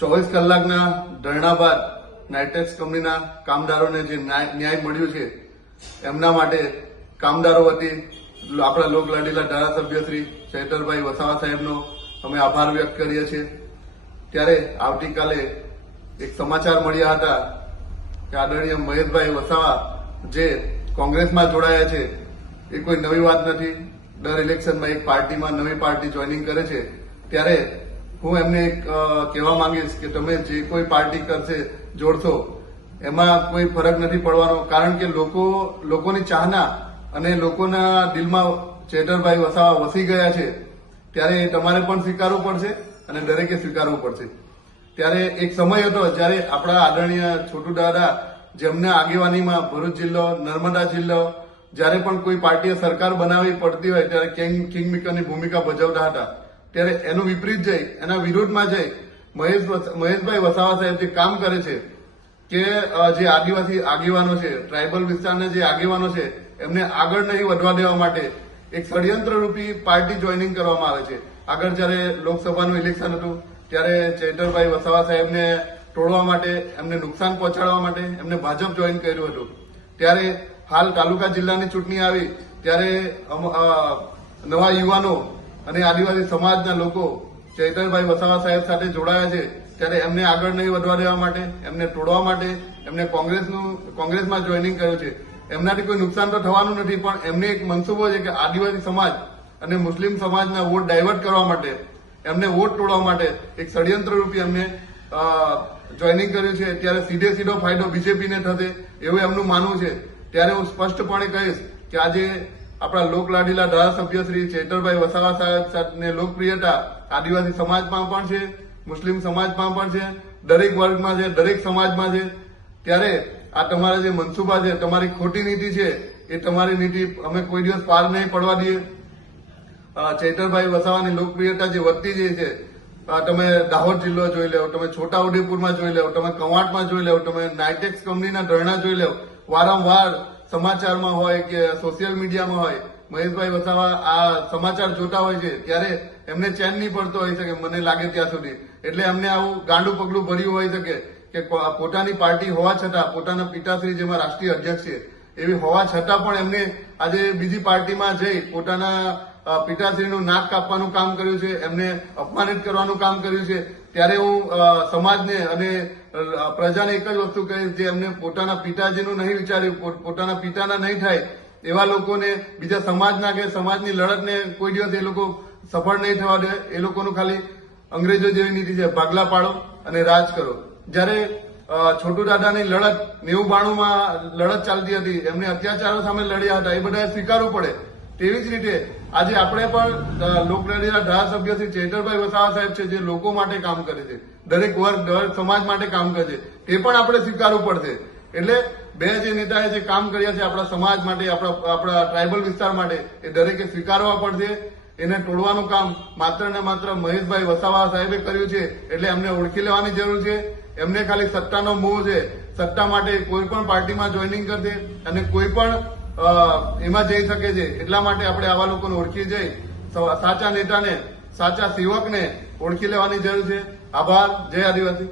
24 કલાકના ધરણા બાદ નાઇટેક્સ કંપનીના કામદારોને જે ન્યાય મળ્યું છે એમના માટે કામદારો વતી આપણા લોકલાડીલા ધારાસભ્ય શ્રી ચૈતરભાઈ વસાવા સાહેબનો અમે આભાર વ્યક્ત કરીએ છીએ। ત્યારે આવતીકાલે એક સમાચાર મળ્યા હતા કે આદરણીય મહેશભાઈ વસાવા જે કોંગ્રેસમાં જોડાયા છે એ કોઈ નવી વાત નથી। દર ઇલેક્શનમાં એક પાર્ટીમાં નવી પાર્ટી જોઈનિંગ કરે છે। ત્યારે હું એમને એક કહેવા માંગીશ કે તમે જે કોઈ પાર્ટી કરશે જોડશો એમાં કોઈ ફરક નથી પડવાનો, કારણ કે લોકોની ચાહના અને લોકોના દિલમાં ચેતરભાઈ વસાવા વસી ગયા છે। ત્યારે તમારે પણ સ્વીકારવું પડશે અને દરેકે સ્વીકારવું પડશે। ત્યારે એક સમય હતો જ્યારે આપણા આદરણીય છોટુ દાદા જેમના આગેવાનીમાં ભરૂચ જિલ્લો, નર્મદા જિલ્લો જ્યારે પણ કોઈ પાર્ટીએ સરકાર બનાવવી પડતી હોય ત્યારે કિંગમેકરની ભૂમિકા ભજવતા હતા। ત્યારે એનું વિપરીત જઈ, એના વિરોધમાં જઈ મહેશભાઈ વસાવા સાહેબ જે કામ કરે છે કે જે આદિવાસી આગેવાનો છે, ટ્રાઇબલ વિસ્તારના જે આગેવાનો છે એમને આગળ નહીં વધવા દેવા માટે એક ષડયંત્રરૂપી પાર્ટી જોઈનિંગ કરવામાં આવે છે। આગળ જયારે લોકસભાનું ઇલેક્શન હતું ત્યારે ચૈતરભાઈ વસાવા સાહેબને તોડવા માટે, એમને નુકસાન પહોંચાડવા માટે એમને ભાજપ જોઈન કર્યું હતું। ત્યારે હાલ તાલુકા જિલ્લાની ચૂંટણી આવી ત્યારે નવા યુવાનો અને આદિવાસી સમાજના લોકો ચૈતરભાઈ વસાવા સાહેબ સાથે જોડાયા છે। ત્યારે એમને આગળ નહીં વધવા દેવા માટે, એમને તોડવા માટે એમને કોંગ્રેસમાં જોઈનિંગ કર્યું છે। એમનાથી કોઈ નુકસાન તો થવાનું નથી, પણ એમને એક મનસૂબો છે કે આદિવાસી સમાજ અને મુસ્લિમ સમાજના વોટ ડાયવર્ટ કરવા માટે, એમને વોટ તોડવા માટે એક ષડયંત્ર રૂપી એમને જોઈનિંગ કર્યું છે। ત્યારે સીધો ફાયદો બીજેપીને થશે એવું એમનું માનવું છે। ત્યારે હું સ્પષ્ટપણે કહીશ કે આજે આપણા લોકલાડીલા ધારાસભ્ય શ્રી ચૈતરભાઈ વસાવા સાહેબની લોકપ્રિયતા આદિવાસી સમાજમાં પણ છે, મુસ્લિમ સમાજમાં પણ છે, દરેક વર્ગમાં છે, દરેક સમાજમાં છે। ત્યારે આ તમારા જે મનસુબા છે, તમારી ખોટી નીતિ છે, એ તમારી નીતિ અમે કોઈ દિવસ પાર નહીં પડવા દઈએ। ચૈતરભાઈ વસાવાની લોકપ્રિયતા જે વધતી જાય છે, તમે દાહોદ જિલ્લો જોઈ લેવો, તમે છોટાઉદેપુરમાં જોઈ લેવો, તમે કવાંટમાં જોઈ લેવો, તમે નાઇટેક્સ કંપનીના ધરણા જોઈ લેવો, વારંવાર સમાચારમાં હોય કે સોશિયલ મીડિયામાં હોય મહેશભાઈ વસાવા આ સમાચાર જોતા હોય છે ત્યારે એમને ચેન નહીં પડતો હોય શકે, મને લાગે ત્યાં સુધી। એટલે એમને આવું ગાંડું પગલું ભર્યું હોય શકે કે પોતાની પાર્ટી હોવા છતાં, પોતાના પિતાશ્રી જેમાં રાષ્ટ્રીય અધ્યક્ષ છે એવી હોવા છતાં પણ એમને આજે બીજી પાર્ટીમાં જઈ પોતાના પિતાશ્રીનું નાક કાપવાનું કામ કર્યું છે, એમને અપમાનિત કરવાનું કામ કર્યું છે। ત્યારે હું સમાજને અને પ્રજાને એક જ વસ્તુ કહીશ, જે એમને પોતાના પિતાજીનું નહીં વિચાર્યું, પોતાના પિતાના નહીં થાય એવા લોકોને, બીજા સમાજના કે સમાજની લડતને કોઈ દિવસ એ લોકો સફળ નહીં થવા દે। એ લોકોનું ખાલી અંગ્રેજો જેવી નીતિ છે, ભાગલા પાડો અને રાજ કરો। જ્યારે છોટુ દાદાની લડત 90-92માં લડત ચાલતી હતી, એમને અત્યાચારો સામે લડ્યા હતા, એ બધા સ્વીકારવું પડે। તેવી જ રીતે આજે આપણે પણ લોકલાડીલા ધારાસભ્ય શ્રી ચૈતરભાઈ વસાવા સાહેબ છે જે લોકો માટે કામ કરે છે, દરેક વર્ગ, દરેક સમાજ માટે કામ કરે છે, તે પણ આપણે સ્વીકારવું પડશે। એટલે બે જે નેતાએ જે કામ કર્યા છે આપણા સમાજ માટે, આપણા ટ્રાઇબલ વિસ્તાર માટે, એ દરેકે સ્વીકારવા પડશે। એને તોડવાનું કામ માત્ર ને માત્ર મહેશભાઈ વસાવા સાહેબે કર્યું છે, એટલે એમને ઓળખી લેવાની જરૂર છે। એમને ખાલી સત્તાનો મોહ છે, સત્તા માટે કોઈ પણ પાર્ટીમાં જોઈનિંગ કરશે અને કોઈ પણ એમાં જઈ શકે છે। એટલા માટે આપણે આવા લોકોને ઓળખી જઈ સાચા નેતાને, સાચા સેવકને ઓળખી લેવાની જરૂર છે। આભાર। જય આદિવાસી।